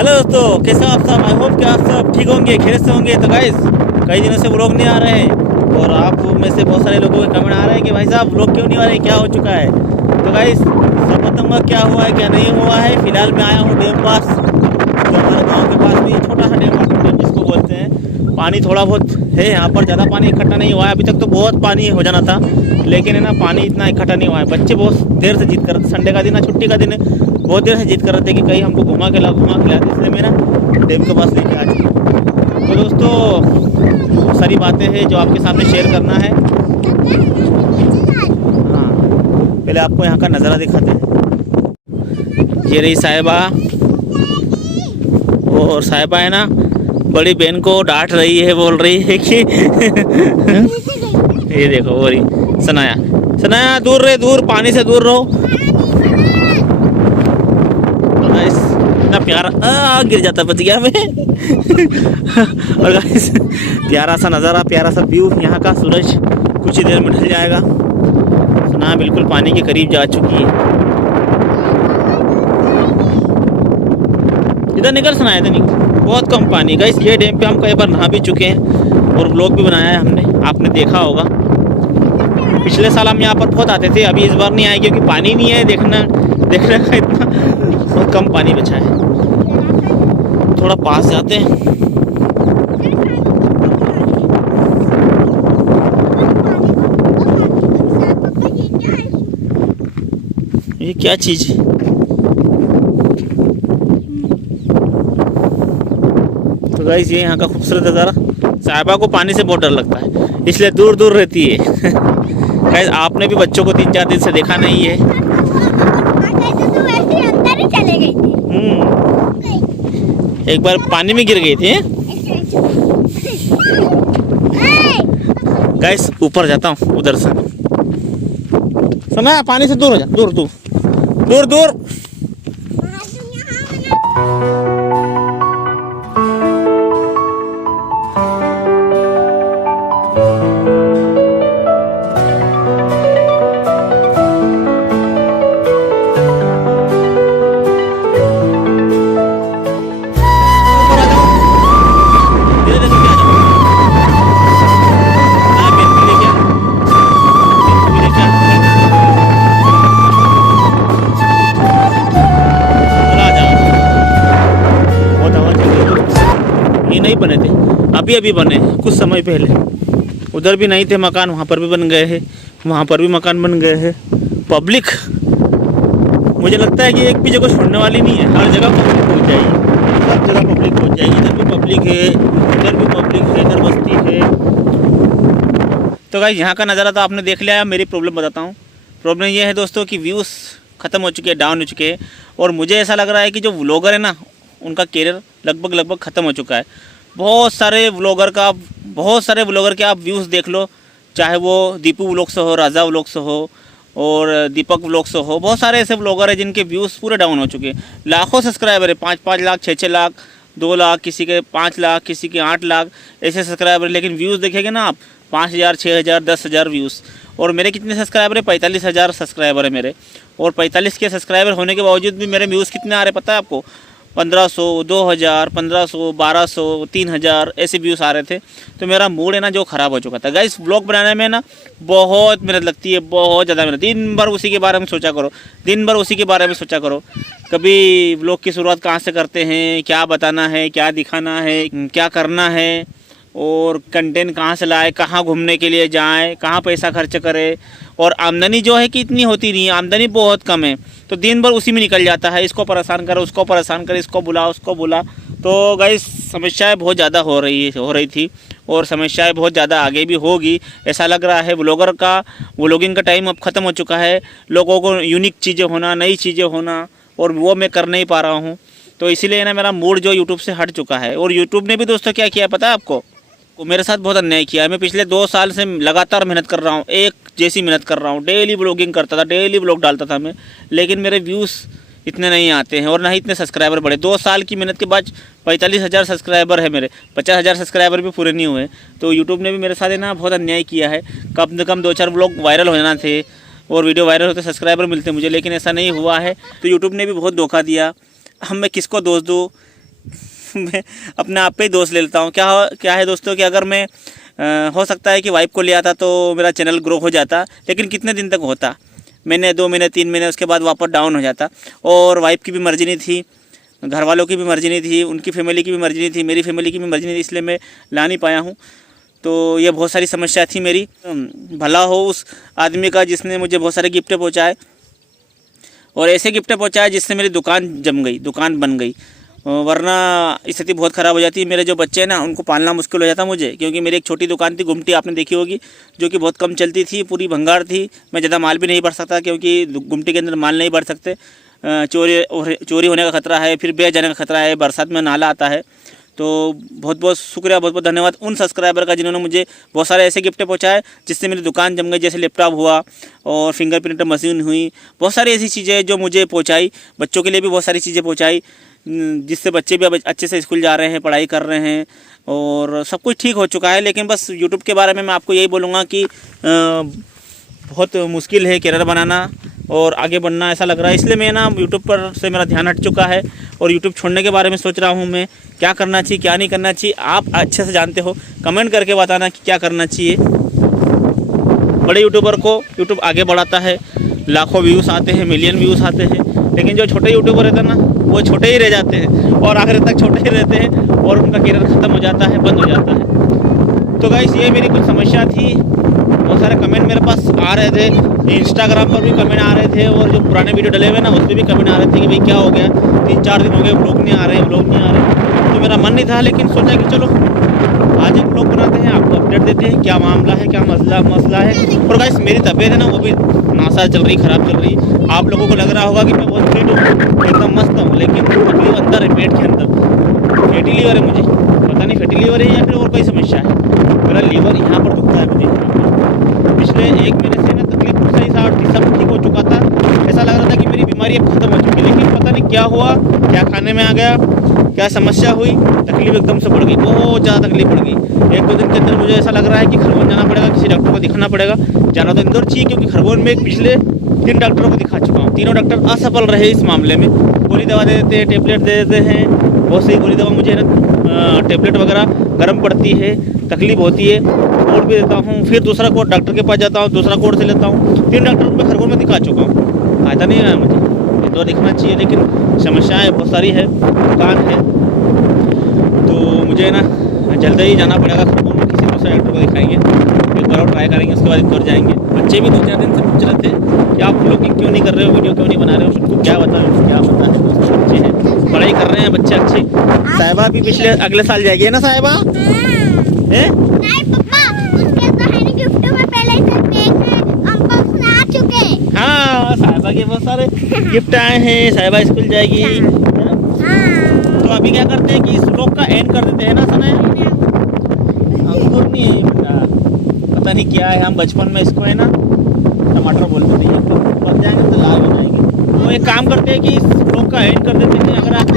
Hello दोस्तों, कैसे हो आप सब। आई होप कि आप सब ठीक होंगे, खैरियत से होंगे। तो गाइस, कई दिनों से व्लॉग नहीं आ रहे हैं और आप में से बहुत सारे लोगों के कमेंट आ रहे हैं कि भाई साहब व्लॉग क्यों नहीं आ रहे, क्या हो चुका है। तो गाइस, सब बताऊँगा क्या हुआ है क्या नहीं हुआ है। फिलहाल मैं आया हूँ डैम पास, जो हमारे गाँव के पास में छोटा सा डैम जिसको बोलते हैं। पानी थोड़ा बहुत है यहाँ पर, ज़्यादा पानी इकट्ठा नहीं हुआ है अभी तक। तो बहुत पानी हो जाना था, लेकिन है ना, पानी इतना इकट्ठा नहीं हुआ है। बच्चे बहुत देर से जिद कर रहे थे, संडे का दिन है, छुट्टी का दिन है, बहुत देर से जिद कर रहे थे कि कहीं हमको घुमा खिला इसलिए मैं ना डैम के पास लेके आ चुका। तो दोस्तों, बहुत सारी बातें हैं जो आपके सामने शेयर करना है। हाँ, पहले आपको यहाँ का नज़ारा दिखाते हैं। ये रही साहिबा, और साहिबा है ना, बड़ी बहन को डांट रही है, बोल रही है कि ये देखो वो रही सनाया, सनाया दूर रहे, दूर पानी से दूर रहो। इतना प्यारा गिर जाता पतिया में। और गाइस, प्यारा सा नज़ारा, प्यारा सा व्यू यहाँ का। सूरज कुछ ही देर में ढल जाएगा। सनाया बिल्कुल पानी के करीब जा चुकी है। इधर निकल सनाया, इधर निकल, बहुत कम पानी। गाइस, ये डैम पे हम कई बार नहा भी चुके हैं और व्लॉग भी बनाया है हमने, आपने देखा होगा। पिछले साल हम यहाँ पर बहुत आते थे, अभी इस बार नहीं आए क्योंकि पानी नहीं है। देखने का इतना बहुत कम पानी बचा है। थोड़ा पास जाते हैं। ये क्या चीज है? तो गाइस, ये यहाँ का खूबसूरत नज़ारा। साहिबा को पानी से बहुत डर लगता है, इसलिए दूर दूर रहती है। गाइस, आपने भी बच्चों को 3-4 दिन से देखा नहीं है। चले गई थी। एक बार पानी में गिर गई थी। गाइस, ऊपर जाता हूँ उधर से। सुना, पानी से दूर हो जा, दूर दूर दूर दूर। नहीं बने थे, अभी अभी बने कुछ समय पहले। उधर भी नहीं थे मकान, वहाँ पर भी बन गए हैं, वहाँ पर भी मकान बन गए हैं। पब्लिक, मुझे लगता है कि एक भी जगह छोड़ने वाली नहीं है, हर जगह पब्लिक पहुँच जाएगी, सब जगह पब्लिक पहुँच जाएगी। इधर भी पब्लिक है, इधर भी पब्लिक है, इधर बस्ती है। तो गाइस, यहाँ का नज़ारा तो आपने देख लिया है। मेरी प्रॉब्लम बताता हूँ। प्रॉब्लम ये है दोस्तों कि व्यूज़ ख़त्म हो चुके हैं, डाउन हो चुके हैं। और मुझे ऐसा लग रहा है कि जो व्लॉगर है ना, उनका कैरियर लगभग ख़त्म हो चुका है। बहुत सारे व्लॉगर के आप व्यूज़ देख लो, चाहे वो दीपू व्लॉग्स हो, राजा व्लॉग्स हो और दीपक व्लॉग्स हो। बहुत सारे ऐसे व्लॉगर हैं जिनके व्यूज़ पूरे डाउन हो चुके हैं। लाखों सब्सक्राइबर है, 5-5 लाख, 6-6 लाख, 2 लाख, किसी के 5 लाख, किसी के 8 लाख ऐसे सब्सक्राइबर। लेकिन व्यूज़ देखेंगे ना आप, 5,000, 6,000, 10,000 व्यूज़। और मेरे कितने सब्सक्राइबर है? 45,000 सब्सक्राइबर है मेरे। और 45 के सब्सक्राइबर होने के बावजूद भी मेरे व्यूज़ कितने आ रहे पता है आपको? 1500, 2000, 1500, 1200, 3000 ऐसे व्यूज़ आ रहे थे। तो मेरा मूड है ना जो ख़राब हो चुका था। गाइस, व्लॉग बनाने में ना बहुत मेहनत लगती है, बहुत ज़्यादा मेहनत। दिन भर उसी के बारे में सोचा करो, दिन भर उसी के बारे में सोचा करो। कभी व्लॉग की शुरुआत कहाँ से करते हैं, क्या बताना है, क्या दिखाना है, क्या करना है, और कंटेंट कहाँ से लाए, कहाँ घूमने के लिए जाएं, कहाँ पैसा खर्च करें। और आमदनी जो है कि इतनी होती नहीं है, आमदनी बहुत कम है। तो दिन भर उसी में निकल जाता है, इसको परेशान करो, उसको परेशान करो, इसको बुला, उसको बुला। तो गाइस, समस्याएं बहुत ज़्यादा हो रही थी और समस्याएं बहुत ज़्यादा आगे भी होगी, ऐसा लग रहा है। व्लॉगिंग का टाइम अब ख़त्म हो चुका है। लोगों को यूनिक चीज़ें होना, नई चीज़ें होना, और वो मैं कर नहीं पा रहा हूँ। तो इसीलिए ना मेरा मूड जो यूट्यूब से हट चुका है। और यूट्यूब ने भी दोस्तों क्या किया पता है आपको? वो मेरे साथ बहुत अन्याय किया है। मैं पिछले 2 साल से लगातार मेहनत कर रहा हूँ, एक जैसी मेहनत कर रहा हूँ। डेली व्लॉगिंग करता था, डेली व्लॉग डालता था मैं, लेकिन मेरे व्यूज़ इतने नहीं आते हैं और ना ही इतने सब्सक्राइबर बढ़े। 2 साल की मेहनत के बाद 45,000 सब्सक्राइबर है मेरे, 50,000 सब्सक्राइबर भी पूरे नहीं हुए। तो यूट्यूब ने भी मेरे साथ है ना बहुत अन्याय किया है। कम से कम 2-4 व्लॉग वायरल हो जाना थे और वीडियो वायरल होते सब्सक्राइबर मिलते मुझे, लेकिन ऐसा नहीं हुआ है। तो यूट्यूब ने भी बहुत धोखा दिया। हम मैं किसको दोष दूँ, मैं अपने आप पे ही दोष ले लेता हूँ। क्या है दोस्तों कि अगर मैं हो सकता है कि वाइफ को ले आता तो मेरा चैनल ग्रो हो जाता, लेकिन कितने दिन तक होता, मैंने 2 महीने 3 महीने उसके बाद वापस डाउन हो जाता। और वाइफ की भी मर्जी नहीं थी, घर वालों की भी मर्जी नहीं थी, उनकी फैमिली की भी मर्जी नहीं थी, मेरी फैमिली की भी मर्जी नहीं थी, इसलिए मैं ला नहीं पाया हूँ। तो ये बहुत सारी समस्या थी मेरी। भला हो उस आदमी का जिसने मुझे बहुत सारे गिफ्ट पहुँचाए, और ऐसे गिफ्ट पहुँचाए जिससे मेरी दुकान जम गई, दुकान बन गई, वरना स्थिति बहुत ख़राब हो जाती है। मेरे जो बच्चे हैं ना, उनको पालना मुश्किल हो जाता मुझे, क्योंकि मेरी एक छोटी दुकान थी, गुमटी आपने देखी होगी, जो कि बहुत कम चलती थी, पूरी भंगार थी। मैं ज़्यादा माल भी नहीं भर सकता, क्योंकि गुमटी के अंदर माल नहीं भर सकते, चोरी होने का खतरा है, फिर बह जाने का खतरा है, बरसात में नाला आता है। तो बहुत बहुत शुक्रिया, बहुत बहुत धन्यवाद उन सब्सक्राइबर का जिन्होंने मुझे बहुत सारे ऐसे गिफ्ट पहुँचाए जिससे मेरी दुकान जम गई, जैसे लैपटॉप हुआ और फिंगरप्रिंट मशीन हुई, बहुत सारी ऐसी चीज़ें जो मुझे पहुँचाई। बच्चों के लिए भी बहुत सारी चीज़ें पहुँचाई, जिससे बच्चे भी अब अच्छे से स्कूल जा रहे हैं, पढ़ाई कर रहे हैं, और सब कुछ ठीक हो चुका है। लेकिन बस यूट्यूब के बारे में मैं आपको यही बोलूँगा कि बहुत मुश्किल है कैरियर बनाना और आगे बढ़ना, ऐसा लग रहा है। इसलिए मैं ना यूट्यूब पर से मेरा ध्यान हट चुका है और यूट्यूब छोड़ने के बारे में सोच रहा हूँ मैं, क्या करना चाहिए क्या नहीं करना चाहिए। आप अच्छे से जानते हो, कमेंट करके बताना कि क्या करना चाहिए। बड़े यूट्यूबर को यूट्यूब आगे बढ़ाता है, लाखों व्यूज़ आते हैं, मिलियन व्यूज़ आते हैं, लेकिन जो छोटे यूट्यूबर रहते हैं ना, वो छोटे ही रह जाते हैं और आखिर तक छोटे ही रहते हैं और उनका कैरियर ख़त्म हो जाता है, बंद हो जाता है। तो गाइस, ये मेरी कुछ समस्या थी। बहुत सारे कमेंट मेरे पास आ रहे थे, इंस्टाग्राम पर भी कमेंट आ रहे थे, और जो पुराने वीडियो डले हुए ना, उस पर भी कमेंट आ रहे थे कि भाई क्या हो गया, 3-4 दिन हो गए व्लॉग नहीं आ रहे, व्लॉग नहीं आ रहे। तो मेरा मन नहीं था, लेकिन सोचा कि चलो आज एक व्लॉग बनाते हैं, आपको अपडेट देते हैं क्या मामला है, क्या मसला है। और गाइस, मेरी तबीयत है ना, वो भी नासा चल रही, ख़राब चल रही। आप लोगों को लग रहा होगा कि मैं बहुत फिट हूँ, एकदम मस्त हूँ, लेकिन तकलीफ अंदर है, पेट के अंदर फैटी लीवर है मुझे। पता नहीं फैटी लीवर है या फिर और कोई समस्या है। मेरा लीवर यहाँ पर दुखता है मुझे। पिछले 1 महीने से ना तकलीफ सही सब ठीक हो चुका था, ऐसा लग रहा था कि मेरी बीमारी अब खत्म हो चुकी है, लेकिन पता नहीं क्या हुआ, क्या खाने में आ गया, क्या समस्या हुई, तकलीफ एकदम से बढ़ गई, बहुत ज़्यादा तकलीफ बढ़ गई। 1-2 दिन के अंदर मुझे ऐसा लग रहा है कि खरगोन जाना पड़ेगा, किसी डॉक्टर को दिखाना पड़ेगा। जाना तो इंदौर चाहिए, क्योंकि खरगोन में पिछले 3 डॉक्टरों को दिखा चुका हूँ, तीनों डॉक्टर असफल रहे इस मामले में। गोली दवा दे देते हैं, टेबलेट दे देते हैं, बहुत सही गोली दवा मुझे टेबलेट वगैरह गर्म पड़ती है, तकलीफ होती है, कोड भी देता हूँ, फिर दूसरा कोड डॉक्टर के पास जाता हूँ, दूसरा कोड से लेता हूँ। 3 डॉक्टरों को खरगोन में दिखा चुका हूँ, फायदा नहीं है मुझे। ये तो दिखना चाहिए, लेकिन समस्याएं बहुत सारी है, दुकान है, तो मुझे ना जल्दी ही जाना पड़ेगा खरगोन में, किसी दूसरे डॉक्टर को दिखाएंगे, एक बार और ट्राई करेंगे, उसके बाद इंदौर जाएंगे। बच्चे भी 2-4 दिन से पूछ रहे थे कि आप व्लॉगिंग क्यों नहीं कर रहे हो, वीडियो क्यों नहीं बना रहे हो। उनको क्या बताएं, क्या पता है, बच्चे हैं, पढ़ाई कर रहे हैं बच्चे अच्छे। साहिबा भी पिछले अगले साल जाएगी, है ना साहिबा? नहीं पापा, उसके तो है नहीं, गिफ्ट में पहले से पैक अनबॉक्स आ चुके हैं। हाँ, साहिबा के बहुत सारे गिफ्ट आए हैं, साहिबा स्कूल जाएगी, है ना? हाँ। तो अभी क्या करते हैं कि इस व्लॉग का एंड कर देते हैं ना सना? अंकुर नहीं है बेटा, पता नहीं क्या है, हम बचपन में इसको है ना टमाटर बोलते थे, बच जाएंगे तो लाल हो जाएंगे। तो एक काम करते हैं कि इस व्लॉग का एंड कर देते हैं। अगर आप